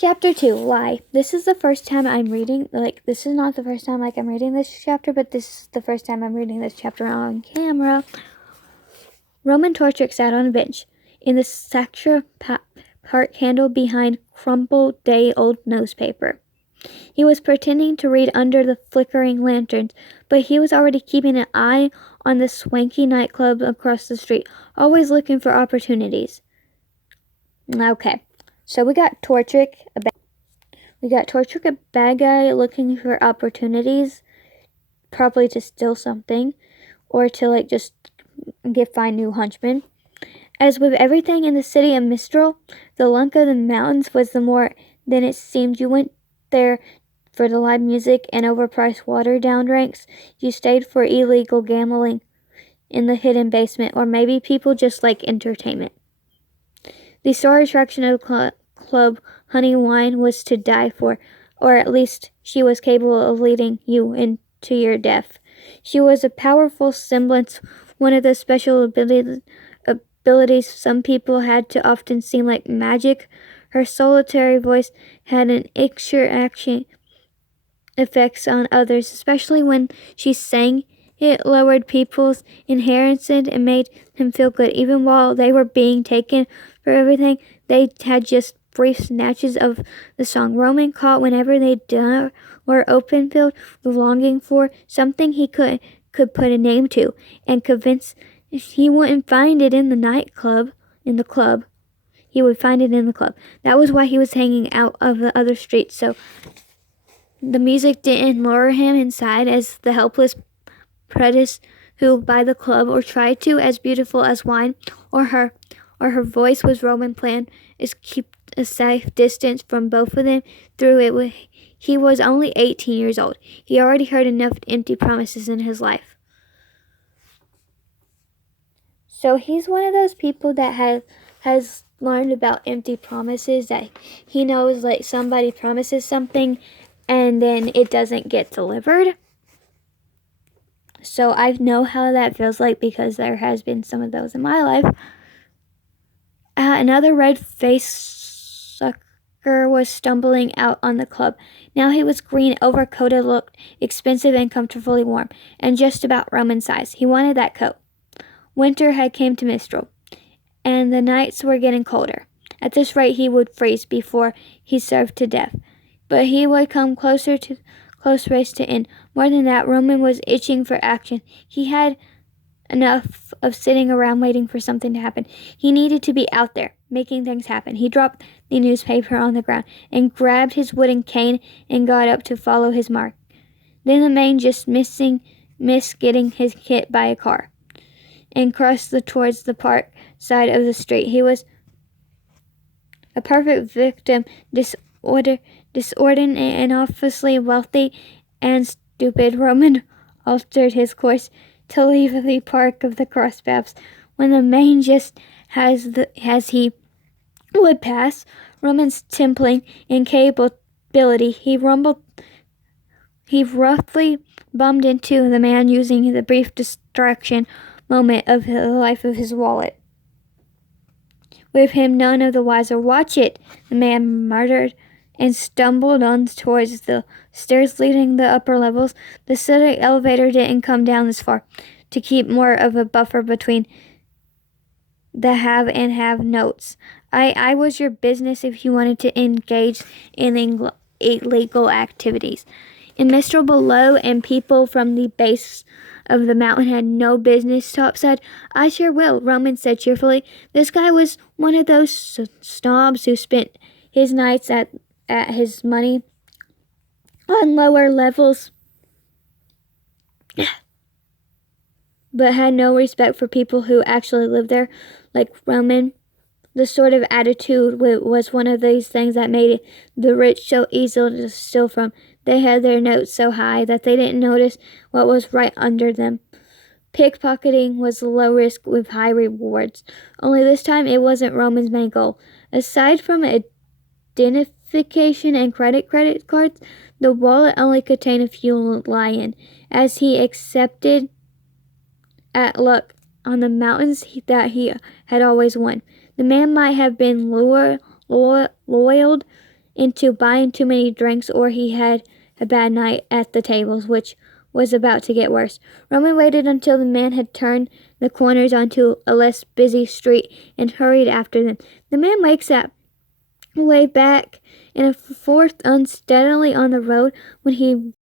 Chapter 2, Lie. This is the first time I'm reading, this is not the first time, I'm reading this chapter, but this is the first time I'm reading this chapter on camera. Roman Torchic sat on a bench in the Sacra Park handle behind crumpled day-old newspaper. He was pretending to read under the flickering lanterns, but he was already keeping an eye on the swanky nightclub across the street, always looking for opportunities. Okay, so we got Torchic, a bad guy looking for opportunities, probably to steal something, or to just find new hunchmen. As with everything in the city of Mistral, the lunk of the mountains was the more than it seemed. You went there for the live music and overpriced watered-down drinks. You stayed for illegal gambling in the hidden basement, or maybe people just like entertainment. The star attraction of the club, Honey Wine, was to die for, or at least she was capable of leading you into your death. She was a powerful semblance, one of those special abilities some people had to often seem like magic. Her solitary voice had an extra-action effects on others, especially when she sang. It lowered people's inheritance and made them feel good. Even while they were being taken for everything, they had just brief snatches of the song. Roman caught whenever they were open filled with longing for something he could put a name to, and convinced he wouldn't find it in the club. He would find it in the club. That was why he was hanging out of the other streets, so the music didn't lure him inside as the helpless apprentice who by the club, or tried to, as beautiful as wine, or her voice. Was Roman plan is keep a safe distance from both of them through it. He was only 18 years old. He already heard enough empty promises in his life. So he's one of those people that has learned about empty promises, that he knows somebody promises something and then it doesn't get delivered. So I know how that feels like because there has been some of those in my life. Another red-faced sucker was stumbling out on the club. Now he was green, overcoated, looked expensive and comfortably warm, and just about Roman size. He wanted that coat. Winter had come to Mistral, and the nights were getting colder. At this rate, he would freeze before he starved to death. But he would come close race to end. More than that, Roman was itching for action. He had enough of sitting around waiting for something to happen. He needed to be out there, making things happen. He dropped the newspaper on the ground and grabbed his wooden cane and got up to follow his mark. Then the man just missed getting hit by a car, and crossed towards the park side of the street. He was a perfect victim, disordinate and obviously wealthy and stupid. Roman altered his course to leave the park of the crosspaths. When the man just as he would pass Roman's tempting and capability, he roughly bumped into the man, using the brief distraction moment of the life of his wallet. With him none of the wiser. "Watch it," the man muttered, and stumbled on towards the stairs leading the upper levels. The city elevator didn't come down this far to keep more of a buffer between the have and have notes. I was your business if you wanted to engage in illegal activities. In Mistral below, and people from the base of the mountain had no business topside. "I sure will," Roman said cheerfully. This guy was one of those snobs who spent his nights at his money on lower levels, but had no respect for people who actually lived there, like Roman. The sort of attitude was one of these things that made the rich so easy to steal from. They had their notes so high that they didn't notice what was right under them. Pickpocketing was low risk with high rewards. Only this time it wasn't Roman's main goal. Aside from identification and credit cards, the wallet only contained a few lion, as he accepted at luck on the mountains that he had always won. The man might have been loyal into buying too many drinks, or he had a bad night at the tables, which was about to get worse. Roman waited until the man had turned the corners onto a less busy street and hurried after them. The man makes that way back and forth unsteadily on the road when he